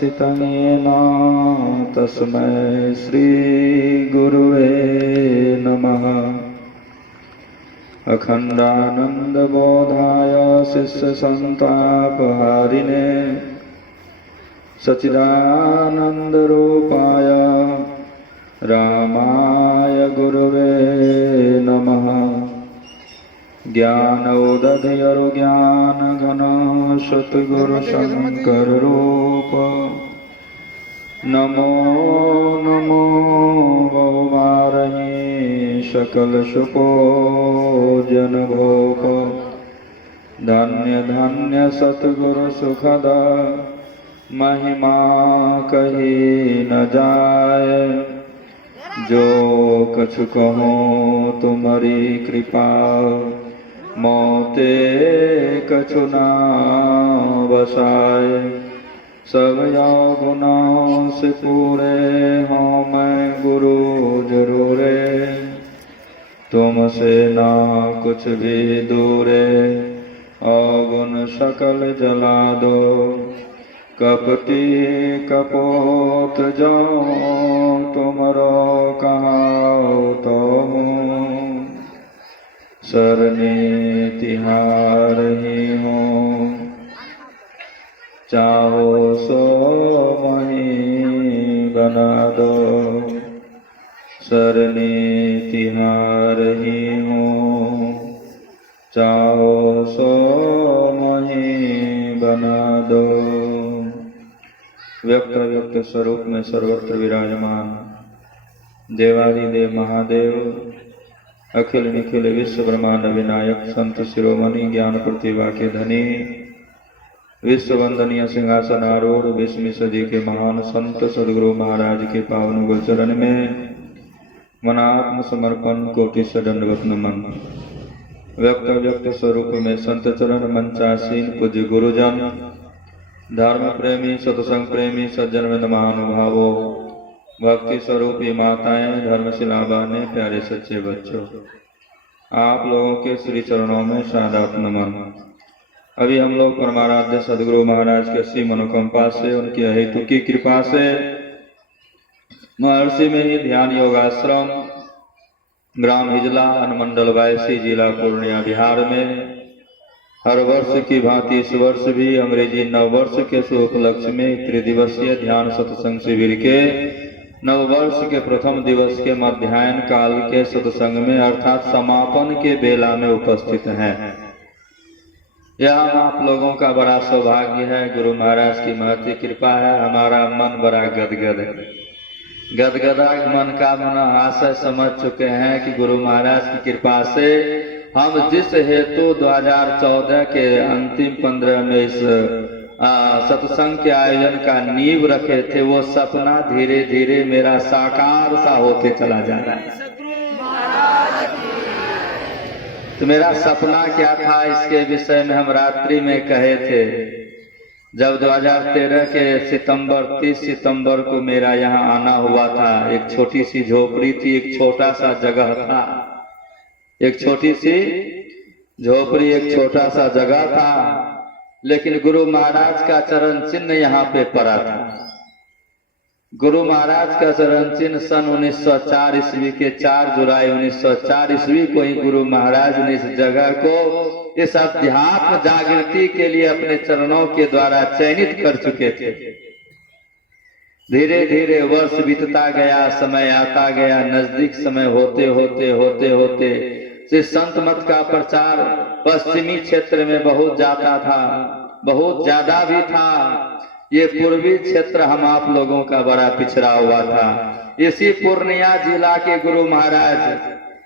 प्रकाशितं येन तस्मै श्रीगुरुवे नमः। अखण्डानन्दबोधाय शिष्यसन्तापहारिणे सच्चिदानन्दरूपाय रामाय गुरुवे नमः। ज्ञानोदधिर्ज्ञानघन सद्गुरुशङ्कररूप नमो नमो बहुवारहि सकलसुपूजनभोग। धन्य धन्य सद्गुरु सुखद महिमा कही न जाय। जो कछु कहो तुम्हारी कृपा मोते कछु ना बसाए। सब गुणों से पूरे हो मैं गुरु जरूरे। तुमसे ना कुछ भी दूरे अवगुण सकल जला दो। कपटी कपोत जाओ तुमरो कहाओ तो सरने तिहार ही हो। चाहो सो वही बना दो सरने तिहार ही हो। चाहो सो वही बना दो। व्यक्त व्यक्त स्वरूप में सर्वत्र विराजमान देवादिदेव महादेव अखिल निखिल विश्व ब्रह्मांड विनायक संत शिरोमणि ज्ञान प्रतिभा के धनी विश्व वंदनीय सिंहासन आरूढ़ विस्मी सदी के महान संत सदगुरु महाराज के पावन गोचरण में मनात्म समर्पण कोटि दंडवत नमन। व्यक्त व्यक्त स्वरूप में संत चरण मंचासीन पूज्य गुरुजन धर्म प्रेमी सत्संग प्रेमी सज्जन वृंद महानुभावों भक्ति स्वरूपी माताएं धर्मशिला बहनें प्यारे सच्चे बच्चों आप लोगों के श्री चरणों में सादात नमन। अभी हम लोग परमाराध्य सदगुरु महाराज के श्री मनोकंपा से उनकी अहेतु की कृपा से महर्षि में ही ध्यान योगाश्रम ग्राम हिजला अनुमंडल वायसी जिला पूर्णिया बिहार में हर वर्ष की भांति इस वर्ष भी अंग्रेजी नव वर्ष के शुभ उपलक्ष्य में त्रिदिवसीय ध्यान सत्संग शिविर के नव वर्ष के प्रथम दिवस के मध्याह्न काल के सत्संग में अर्थात समापन के बेला में उपस्थित हैं। यह आप लोगों का बड़ा सौभाग्य है। गुरु महाराज की महती कृपा है। हमारा मन बड़ा गदगद है। गदगदा मन का मन आशय समझ चुके हैं कि गुरु महाराज की कृपा से हम जिस हेतु 2014 के अंतिम 15 में इस सत्संग के आयोजन का नींव रखे थे वो सपना धीरे धीरे मेरा साकार सा होते चला जा रहा है। तो मेरा सपना क्या था इसके विषय में हम रात्रि में कहे थे। जब 2013 के 30 सितंबर को मेरा यहाँ आना हुआ था। एक छोटी सी झोपड़ी थी, एक छोटा सा जगह था, एक छोटी सी झोपड़ी, एक छोटा सा जगह था, लेकिन गुरु महाराज का चरण चिन्ह यहाँ पे पड़ा था। गुरु महाराज का चरण चिन्ह सन 1904 ईस्वी के 4 जुलाई 1904 ईस्वी को ही गुरु महाराज ने इस जगह को इस अध्यात्म जागृति के लिए अपने चरणों के द्वारा चयनित कर चुके थे। धीरे धीरे वर्ष बीतता गया, समय आता गया, नजदीक समय होते होते होते होते इस संत मत का प्रचार पश्चिमी क्षेत्र में बहुत जाता था, बहुत ज्यादा भी था। ये पूर्वी क्षेत्र हम आप लोगों का बड़ा पिछड़ा हुआ था। इसी पूर्णिया जिला के गुरु महाराज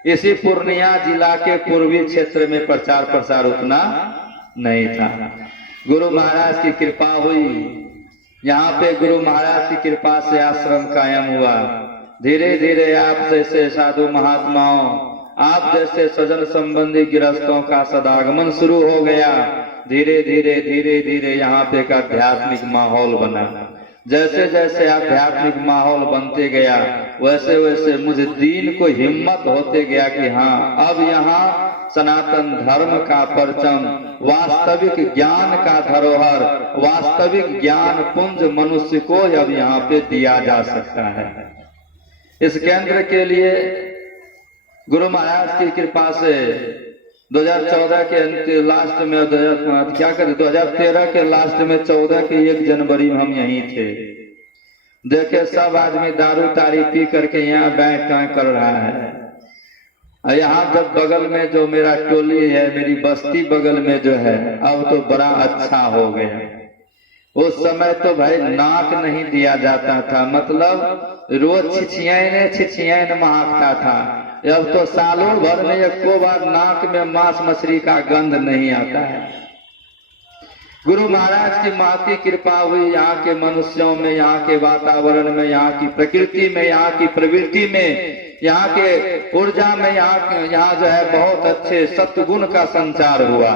इसी पूर्णिया जिला के पूर्वी क्षेत्र में प्रचार प्रसार उतना नहीं था। गुरु महाराज की कृपा हुई, यहाँ पे गुरु महाराज की कृपा से आश्रम कायम हुआ। धीरे धीरे आप जैसे साधु महात्माओं, आप जैसे सजन संबंधी गृहस्थों का सदागमन शुरू हो गया। धीरे धीरे धीरे धीरे यहाँ पे एक आध्यात्मिक माहौल बना। जैसे जैसे आध्यात्मिक माहौल बनते गया वैसे वैसे मुझे दीन को हिम्मत होते गया कि हाँ, अब यहाँ सनातन धर्म का परचम, वास्तविक ज्ञान का धरोहर, वास्तविक ज्ञान पुंज मनुष्य को अब यहाँ पे दिया जा सकता है। इस केंद्र के लिए गुरु महाराज की कृपा से 2014 के लास्ट में 2013 के लास्ट में 14 के 1 जनवरी में हम यहीं थे। देखे सब आदमी दारू तारी पी करके यहाँ बैठ कर रहा है। और यहाँ जब बगल में जो मेरा टोली है, मेरी बस्ती बगल में जो है, अब तो बड़ा अच्छा हो गया। उस समय तो भाई नाक नहीं दिया जाता था, मतलब रोज छिछियन महकता था। अब तो सालों भर में एक बार नाक में मांस मछली का गंध नहीं आता है। गुरु महाराज की महती कृपा हुई यहाँ के मनुष्यों में, यहाँ के वातावरण में, यहाँ की प्रकृति में, यहाँ की प्रवृत्ति में, यहाँ के ऊर्जा में, यहाँ जो है बहुत अच्छे सत्गुण का संचार हुआ।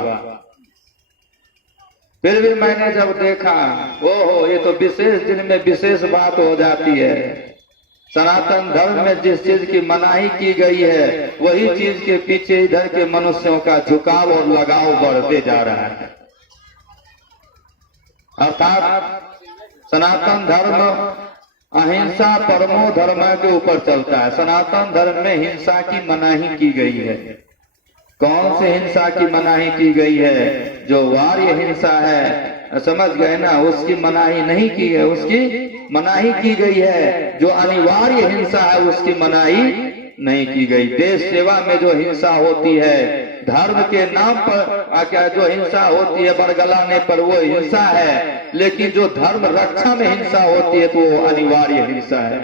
फिर भी मैंने जब देखा, ओहो, ये तो विशेष दिन में विशेष बात हो जाती है। सनातन धर्म में जिस चीज की मनाही की गई है वही चीज के पीछे इधर के मनुष्यों का झुकाव और लगाव बढ़ते जा रहा है। अर्थात सनातन धर्म अहिंसा परमो धर्म के ऊपर चलता है। सनातन धर्म में हिंसा की मनाही की गई है। कौन से हिंसा की मनाही की गई है? जो वार्य हिंसा है, समझ गए ना, उसकी मनाही नहीं की है, उसकी मनाही की गई है। जो अनिवार्य हिंसा है उसकी मनाही नहीं की गई। देश सेवा में जो हिंसा होती है, धर्म के नाम पर क्या जो हिंसा होती है बरगलाने पर, वो हिंसा है। लेकिन जो धर्म रक्षा में हिंसा होती है तो वो अनिवार्य हिंसा है।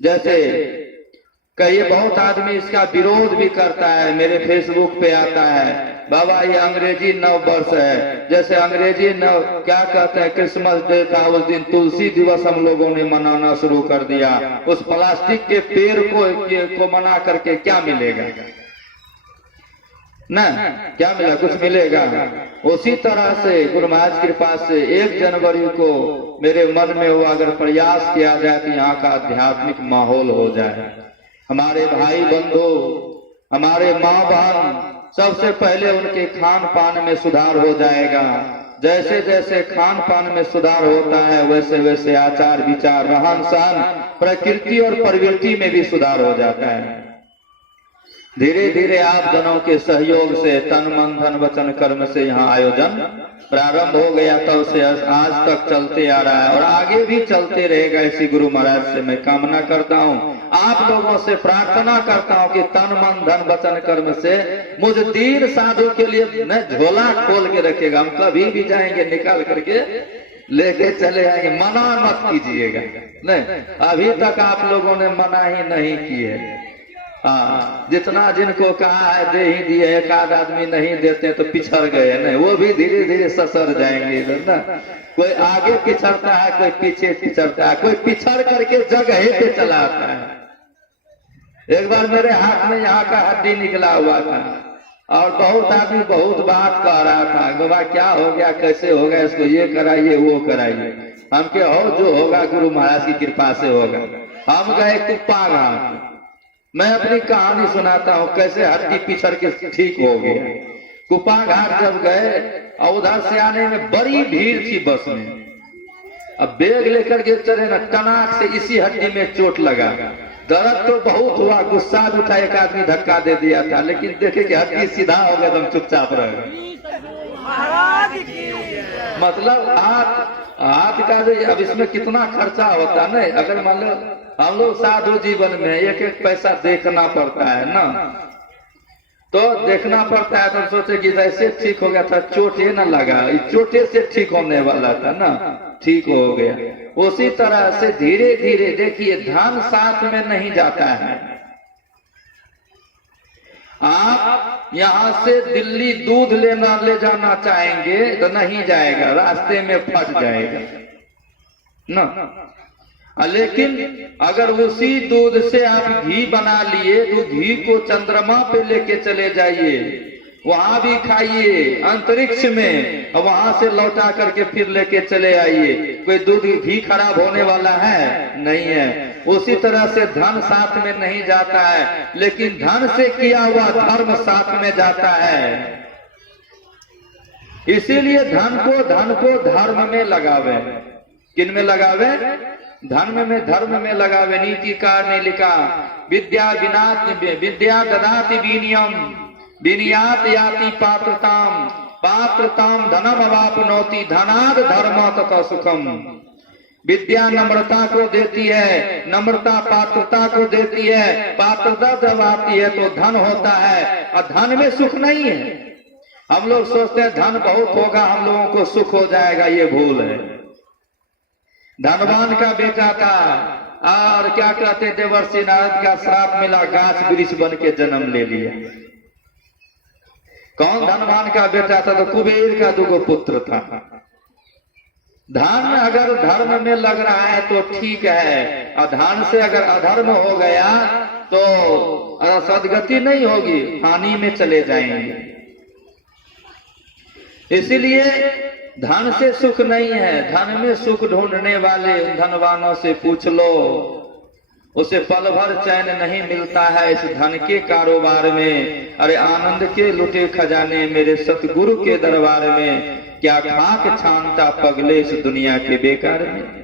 जैसे कई बहुत आदमी इसका विरोध भी करता है, मेरे फेसबुक पे आता है, बाबा ये अंग्रेजी नव वर्ष है। जैसे अंग्रेजी नव क्या कहते हैं, क्रिसमस डे था, उस दिन तुलसी दिवस हम लोगों ने मनाना शुरू कर दिया। उस प्लास्टिक के पेड़ को मना करके क्या मिलेगा? ना क्या मिला? कुछ मिलेगा? उसी तरह से गुरु महाराज की कृपा से 1 जनवरी को मेरे मन में वो अगर प्रयास किया जाए कि यहाँ का आध्यात्मिक माहौल हो जाए, हमारे भाई बंधु, हमारे माँ बहन, सबसे पहले उनके खान पान में सुधार हो जाएगा। जैसे जैसे खान पान में सुधार होता है वैसे वैसे आचार विचार, रहन सहन, प्रकृति और प्रवृत्ति में भी सुधार हो जाता है। धीरे धीरे आप जनों के सहयोग से, तन मन धन वचन कर्म से यहाँ आयोजन प्रारंभ हो गया, तब से आज तक चलते आ रहा है और आगे भी चलते रहेगा। इसी गुरु महाराज से मैं कामना करता हूँ, आप लोगों से प्रार्थना करता हूँ कि तन मन धन वचन कर्म से मुझ दीन साधु के लिए न झोला खोल के रखेगा। हम कभी भी जाएंगे निकाल करके लेके चले आएंगे, मना मत कीजिएगा। नहीं, अभी तक आप लोगों ने मना ही नहीं की है। हाँ, जितना जिनको कहा है दे ही दिए, एक आध आदमी नहीं देते तो पिछड़ गए, नहीं, वो भी धीरे धीरे ससर जाएंगे इधर ना। कोई आगे पिछड़ता है, कोई पीछे पिछड़ता है, कोई पिछड़ करके जगह पे चला आता है। एक बार मेरे हाथ में यहाँ का हड्डी निकला हुआ था और बहुत आदमी बहुत बात कह रहा था, बाबा क्या हो गया, कैसे हो गया, इसको ये कराइए वो कराइए। हम के हो जो होगा गुरु महाराज की कृपा से होगा। हम गए कुप्पा घाट, मैं अपनी कहानी सुनाता हूँ कैसे हड्डी पिछड़ के ठीक हो गया। कुप्पा घाट जब गए और उधर से आने में बड़ी भीड़ थी बस में। अब बैग लेकर के चले न, टनाक से इसी हड्डी में चोट लगा। दर्द तो बहुत हुआ, गुस्सा भी उठा, एक आदमी धक्का दे दिया था, लेकिन देखे कि हड्डी सीधा हो गया, एकदम चुपचाप रह गए। मतलब हाथ का जो, अब इसमें कितना खर्चा होता है, अगर मान लो हम लोग साधु जीवन में एक एक पैसा देखना पड़ता है ना, तो देखना पड़ता है। तो सोचे कि जैसे ठीक हो गया था, चोटे न लगा, चोटे से ठीक होने वाला था ना, ठीक हो गया। उसी तरह से धीरे धीरे देखिए, धन साथ में नहीं जाता है। आप यहाँ से दिल्ली दूध ले जाना चाहेंगे तो नहीं जाएगा, रास्ते में फट जाएगा ना। लेकिन अगर उसी दूध से आप घी बना लिए तो घी को चंद्रमा पे लेके चले जाइए, वहां भी खाइए अंतरिक्ष में, और वहां से लौटा करके फिर लेके चले आइए। कोई दूध घी खराब होने वाला है? नहीं है। उसी तरह से धन साथ में नहीं जाता है, लेकिन धन से किया हुआ धर्म साथ में जाता है। इसीलिए धन को धर्म में लगावे। किन में लगावे? धर्म में, धर्म में लगावे। नीतिकार ने लिखा, विद्या ददाति विनियम, विनियात याति पात्रताम, पात्रताम धनम अवापनोति, धनाद धर्म तथा सुखम। विद्या नम्रता को देती है, नम्रता पात्रता को देती है, पात्रता जब आती है तो धन होता है, और धन में सुख नहीं है। हम लोग सोचते हैं धन बहुत होगा हम लोगों को सुख हो जाएगा, ये भूल है। धनवान का बेटा था, और क्या कहते, देवर्षि नारद का श्राप मिला, गाछ वृक्ष बन के जन्म ले लिया। कौन धनवान का बेटा था? तो कुबेर का 2 पुत्र था। धन अगर धर्म में लग रहा है तो ठीक है, और धन से अगर अधर्म हो गया तो सदगति नहीं होगी, हानि में चले जाएंगे। इसीलिए धन से सुख नहीं है। धन में सुख ढूंढने वाले उन धनवानों से पूछ लो, उसे पल भर चैन नहीं मिलता है इस धन के कारोबार में। अरे आनंद के लुटे खजाने मेरे सतगुरु के दरबार में, क्या खाक छानता पगले इस दुनिया के बेकार में।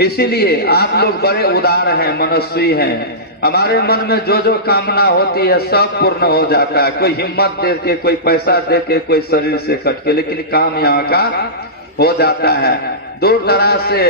इसीलिए आप लोग बड़े उदार हैं, मनस्वी हैं। हमारे मन में जो जो कामना होती है सब पूर्ण हो जाता है। कोई हिम्मत दे के, कोई पैसा दे के, कोई शरीर से कट के, लेकिन काम यहाँ का हो जाता है दूर दराज से।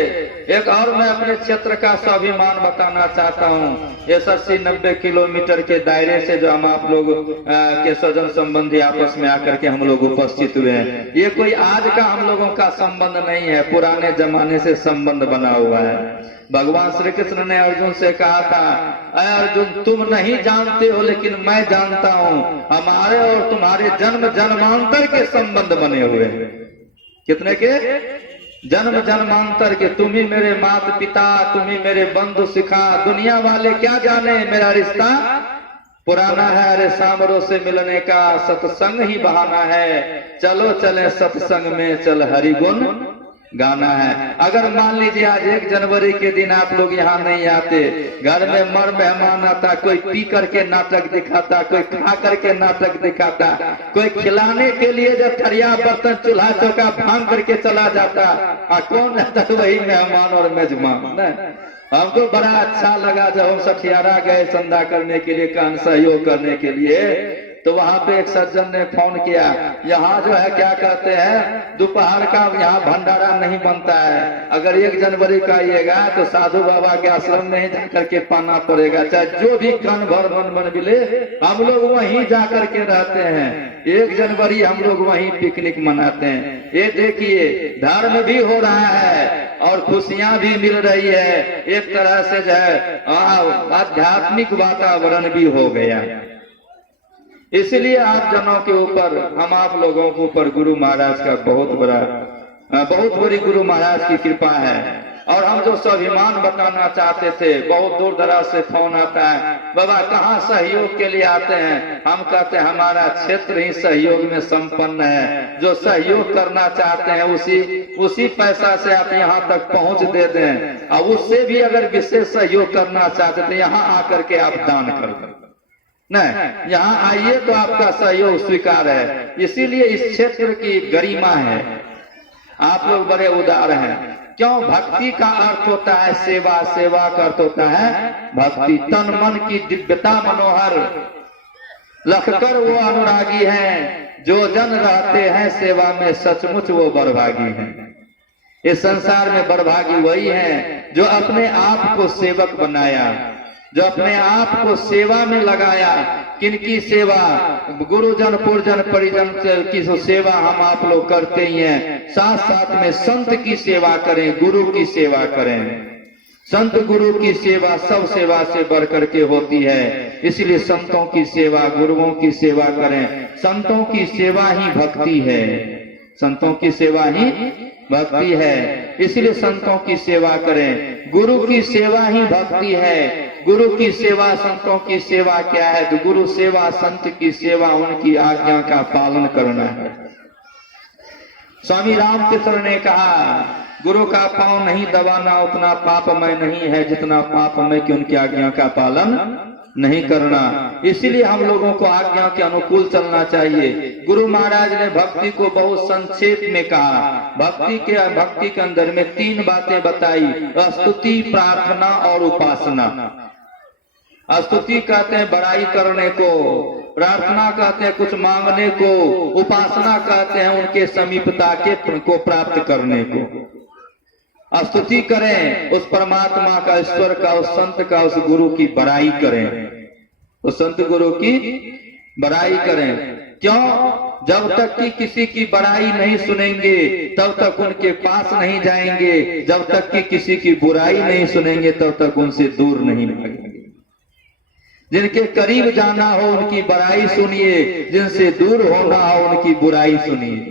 एक और मैं अपने क्षेत्र का स्वाभिमान बताना चाहता हूँ। ये 80-90 किलोमीटर के दायरे से जो हम आप लोग के स्वजन संबंधी आपस में आकर के हम लोग उपस्थित हुए हैं, ये कोई आज का हम लोगों का संबंध नहीं है, पुराने जमाने से संबंध बना हुआ है। भगवान श्री कृष्ण ने अर्जुन से कहा था, अरे अर्जुन तुम नहीं जानते हो लेकिन मैं जानता हूँ, हमारे और तुम्हारे जन्म जन्मांतर के संबंध बने हुए हैं। कितने के? जन्म जन्मांतर के। तुम ही मेरे माता पिता, तुम ही मेरे बंधु शिखा, दुनिया वाले क्या जाने मेरा रिश्ता पुराना है। अरे सामरों से मिलने का सत्संग ही बहाना है, चलो चले सत्संग में, चल हरि गुण गाना है। अगर मान लीजिए आज 1 जनवरी के दिन आप लोग यहाँ नहीं आते, घर में मर मेहमान आता, कोई पी करके नाटक दिखाता, कोई खा करके नाटक दिखाता, कोई खिलाने के लिए जब थरिया बर्तन चूल्हा चौका भांग करके चला जाता, और कौन रहता वही मेहमान और मेजबान। हमको बड़ा अच्छा लगा जब हम सठियारा गए चंदा करने के लिए, कान सहयोग करने के लिए, तो वहां पे एक सज्जन ने फोन किया, यहाँ जो है क्या कहते हैं दोपहर का यहाँ भंडारा नहीं बनता है, अगर 1 जनवरी का आइएगा तो साधु बाबा के आश्रम में ही जाकर के पाना पड़ेगा, चाहे जो भी कण भर मन मिले, हम लोग वहीं जाकर के रहते हैं। 1 जनवरी हम लोग वहीं पिकनिक मनाते हैं। ये देखिए धर्म भी हो रहा है और खुशियां भी मिल रही है, एक तरह से जो है आध्यात्मिक वातावरण भी हो गया। इसलिए आप जनों के ऊपर, हम आप लोगों के ऊपर गुरु महाराज का बहुत बड़ी गुरु महाराज की कृपा है। और हम जो स्वाभिमान बताना चाहते थे, बहुत दूर दराज से फोन आता है, बाबा कहाँ सहयोग के लिए आते हैं? हम कहते हैं हमारा क्षेत्र ही सहयोग में संपन्न है, जो सहयोग करना चाहते हैं उसी पैसा से आप यहाँ तक पहुँच दे दें, और उससे भी अगर विशेष सहयोग करना चाहते तो यहाँ आकर के आप दान कर दें। नहीं, यहाँ आइए तो आपका सहयोग स्वीकार है। इसीलिए इस क्षेत्र की गरिमा है। आप लोग बड़े उदार हैं। क्यों? भक्ति का अर्थ होता है सेवा, सेवा का अर्थ होता है भक्ति। तन मन की दिव्यता मनोहर, लखकर वो अनुरागी हैं, जो जन रहते हैं सेवा में सचमुच वो बड़भागी हैं। इस संसार में बड़भागी वही हैं जो अपने आप को सेवक बनाया, जो अपने आप को सेवा में लगाया। किनकी सेवा? गुरुजन पुरजन परिजन की सेवा हम आप लोग करते ही हैं, साथ साथ में संत की सेवा करें, गुरु की सेवा करें। संत गुरु की सेवा सब सेवा से बढ़ करके होती है, इसलिए संतों की सेवा, गुरुओं की सेवा करें। संतों की सेवा ही भक्ति है, संतों की सेवा ही भक्ति है, इसलिए संतों की सेवा करें। गुरु की सेवा ही भक्ति है। गुरु की सेवा, संतों की सेवा क्या है? तो गुरु सेवा, संत की सेवा, उनकी आज्ञा का पालन करना है। स्वामी रामकृष्ण ने कहा, गुरु का पांव नहीं दबाना उतना पापमय नहीं है जितना पापमय कि उनकी आज्ञा का पालन नहीं करना। इसीलिए हम लोगों को आज्ञा के अनुकूल चलना चाहिए। गुरु महाराज ने भक्ति को बहुत संक्षेप में कहा। भक्ति के अंदर में 3 बातें बताई, स्तुति, प्रार्थना और उपासना। स्तुति कहते हैं बड़ाई करने को, प्रार्थना कहते हैं कुछ मांगने को, उपासना कहते हैं उनके समीपता को प्राप्त करने को। स्तुति करें उस परमात्मा का, ईश्वर का, उस संत का, उस गुरु की बड़ाई करें, उस संत गुरु की बड़ाई करें। क्यों? जब तक कि किसी की बड़ाई नहीं सुनेंगे तब तक उनके पास नहीं जाएंगे, जब तक कि किसी की बुराई नहीं सुनेंगे तब तक उनसे दूर नहीं भागेंगे। जिनके करीब जाना हो उनकी बड़ाई सुनिए, जिनसे दूर होना हो उनकी बुराई सुनिए।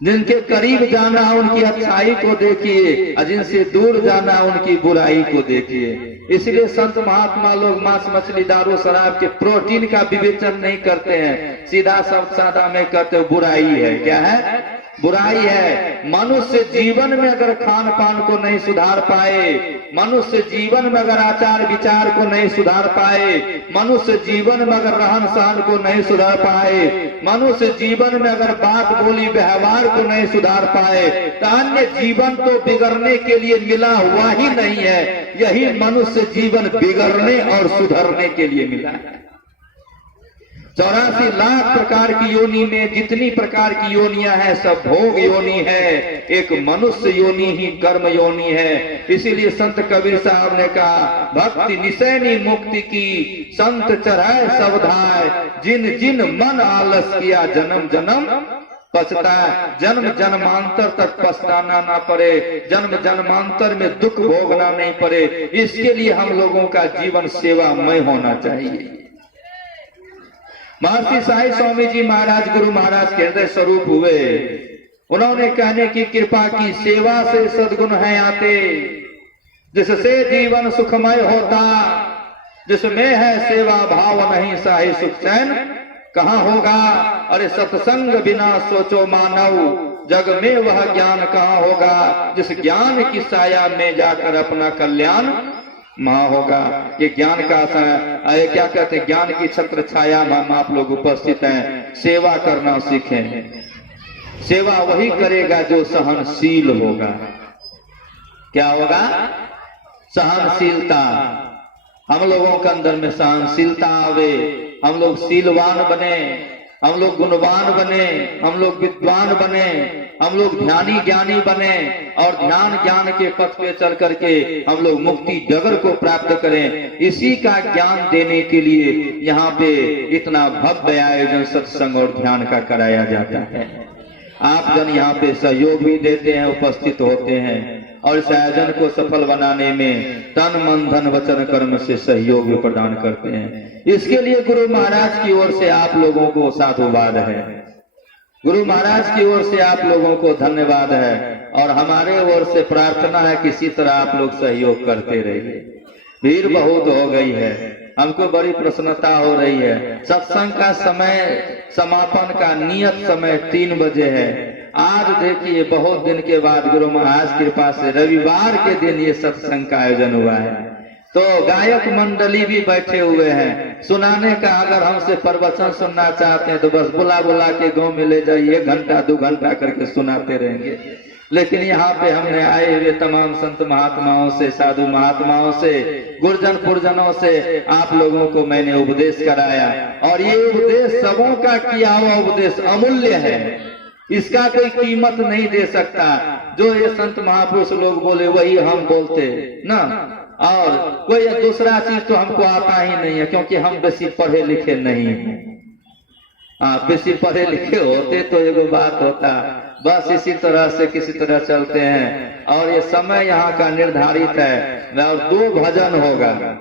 जिनके करीब जाना हो उनकी अच्छाई को देखिए और जिनसे दूर जाना उनकी बुराई को देखिए। इसलिए संत महात्मा लोग मांस, मछली, दारू, शराब के प्रोटीन का विवेचन नहीं करते हैं, सीधा सब सादा में कहते हैं बुराई है। क्या है? बुराई है। मनुष्य जीवन में अगर खान पान को नहीं सुधार पाए, मनुष्य जीवन में अगर आचार विचार को नहीं सुधार पाए, मनुष्य जीवन में अगर रहन सहन को नहीं सुधार पाए, मनुष्य जीवन में अगर बात बोली व्यवहार को नहीं सुधार पाए, तो अन्य जीवन तो बिगड़ने के लिए मिला हुआ ही नहीं है। यही मनुष्य जीवन बिगड़ने और सुधरने के लिए मिला है। 84 लाख प्रकार की योनि में जितनी प्रकार की योनियां हैं सब भोग योनि है, एक मनुष्य योनि ही कर्म योनि है। इसीलिए संत कबीर साहब ने कहा, भक्ति निसैनी मुक्ति की संत चढ़ाए सवधाय, जिन जिन मन आलस किया जन्म जन्म पछताए। जन्म जन्मांतर तक पछताना ना पड़े, जन्म जन्मांतर में दुख भोगना नहीं पड़े, इसके लिए हम लोगों का जीवन सेवामय होना चाहिए। महर्षि साई स्वामी जी महाराज गुरु महाराज के हृदय स्वरूप हुए। उन्होंने कहने की कृपा की, सेवा से सद्गुण है आते, जिससे जीवन सुखमय होता, जिसमें है सेवा भाव नहीं साही सुख चैन कहाँ होगा। अरे सत्संग बिना सोचो मानव, जग में वह ज्ञान कहाँ होगा, जिस ज्ञान की साया में जाकर अपना कल्याण महा होगा। ये ज्ञान का क्या कहते हैं, ज्ञान की छत्र छाया में हम आप लोग उपस्थित हैं। सेवा करना सीखें। सेवा वही करेगा जो सहनशील होगा। क्या होगा? सहनशीलता। हम लोगों के अंदर में सहनशीलता आवे, हम लोग शीलवान बने, हम लोग गुणवान बने, हम लोग विद्वान बने, हम लोग ध्यानी ज्ञानी बने और ध्यान ज्ञान के पथ पे चल करके हम लोग मुक्ति डगर को प्राप्त करें। इसी का ज्ञान देने के लिए यहाँ पे इतना भव्य आयोजन सत्संग और ध्यान का कराया जाता है। आप जन यहाँ पे सहयोग भी देते हैं, उपस्थित होते हैं और इस आयोजन को सफल बनाने में तन मन धन वचन कर्म से सहयोग भी प्रदान करते हैं। इसके लिए गुरु महाराज की ओर से आप लोगों को साधुवाद है, गुरु महाराज की ओर से आप लोगों को धन्यवाद है और हमारे ओर से प्रार्थना है कि इसी तरह आप लोग सहयोग करते रहिए। भीड़ बहुत हो गई है, हमको बड़ी प्रसन्नता हो रही है। सत्संग का समय, समापन का नियत समय 3 बजे है। आज देखिए बहुत दिन के बाद गुरु महाराज की कृपा से रविवार के दिन ये सत्संग का आयोजन हुआ है। तो गायक मंडली भी बैठे हुए हैं। सुनाने का अगर हमसे प्रवचन सुनना चाहते हैं तो बस बुला बुला के गांव में ले जाइए, 1 घंटा 2 घंटा करके सुनाते रहेंगे। लेकिन यहाँ पे हमने आए हुए तमाम संत महात्माओं से, साधु महात्माओं से, गुरजन पुरजनों से आप लोगों को मैंने उपदेश कराया और ये उपदेश सबों का किया हुआ उपदेश अमूल्य है, इसका कोई कीमत नहीं दे सकता। जो ये संत महापुरुष लोग बोले वही हम बोलते ना, और कोई दूसरा चीज तो हमको आता ही नहीं है, क्योंकि हम बेसी पढ़े लिखे नहीं हैं। बेसी पढ़े लिखे होते तो एगो बात होता, बस इसी तरह से किसी तरह चलते हैं। और ये समय यहाँ का निर्धारित है और 2 भजन होगा,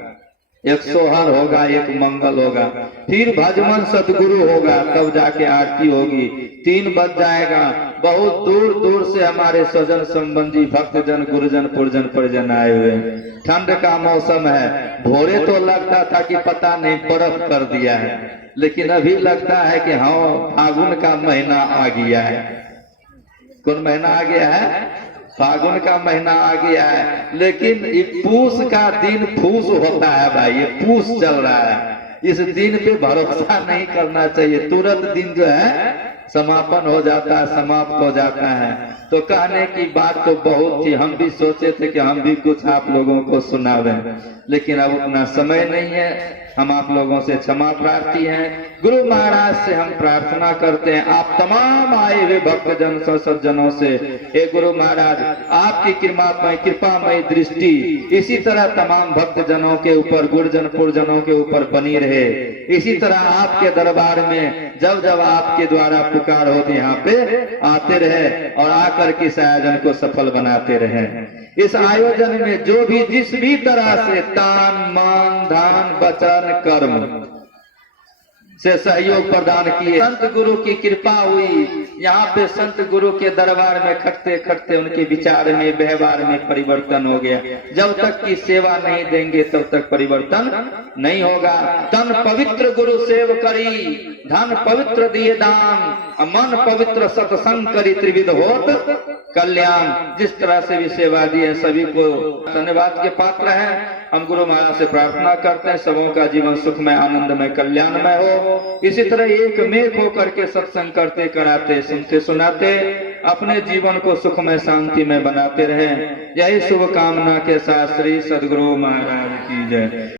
एक सोहर होगा, एक मंगल होगा, फिर भजमन सतगुरु होगा, तब जाके आरती होगी। 3 बज जाएगा, बहुत दूर दूर से हमारे स्वजन संबंधी भक्तजन गुरुजन पुरजन परिजन आए हुए हैं। ठंड का मौसम है, भोरे तो लगता था कि पता नहीं बर्फ कर दिया है, लेकिन अभी लगता है कि हाँ फागुन का महीना आ गया है। कौन महीना आ गया है? फागुन का महीना आ गया है। लेकिन ये पूस का दिन फूस होता है भाई, ये पूस चल रहा है। इस दिन पे भरोसा नहीं करना चाहिए, तुरंत दिन जो है समापन हो जाता है, समाप्त हो जाता है। तो कहने की बात तो बहुत थी, हम भी सोचे थे कि हम भी कुछ आप लोगों को सुनावें, लेकिन अब उतना समय नहीं है। हम आप लोगों से क्षमा प्रार्थी हैं। गुरु महाराज से हम प्रार्थना करते हैं, आप तमाम आए हुए भक्तजन सज्जनों से, हे गुरु महाराज आपकी कृपामय दृष्टि इसी तरह तमाम भक्तजनों के ऊपर, गुरुजन पुरजनों के ऊपर बनी रहे। इसी तरह आपके दरबार में जब जब आपके द्वारा पुकार होती यहाँ पे आते रहे और आकर के इस आयोजन को सफल बनाते रहे। इस आयोजन में जो भी जिस भी तरह से तान मान धान वचन कर्म से सहयोग प्रदान किए, संत गुरु की कृपा हुई। यहाँ पे संत गुरु के दरबार में खटते खटते उनके विचार में व्यवहार में परिवर्तन हो गया। जब तक की सेवा नहीं देंगे तब तक परिवर्तन नहीं होगा। तन पवित्र गुरु सेव करी, धन पवित्र दिए दान, मन पवित्र सत्संग करी, त्रिविध होत कल्याण। जिस तरह से भी सेवा दी है सभी को धन्यवाद के पात्र हैं। हम गुरु महाराज से प्रार्थना करते हैं सबों का जीवन सुखमय आनंदमय कल्याणमय हो। इसी तरह एक मेघ होकर के सत्संग करते कराते सुनते सुनाते अपने जीवन को सुखमय शांति में बनाते रहें। यही शुभ कामना के साथ श्री सदगुरु महाराज की जय।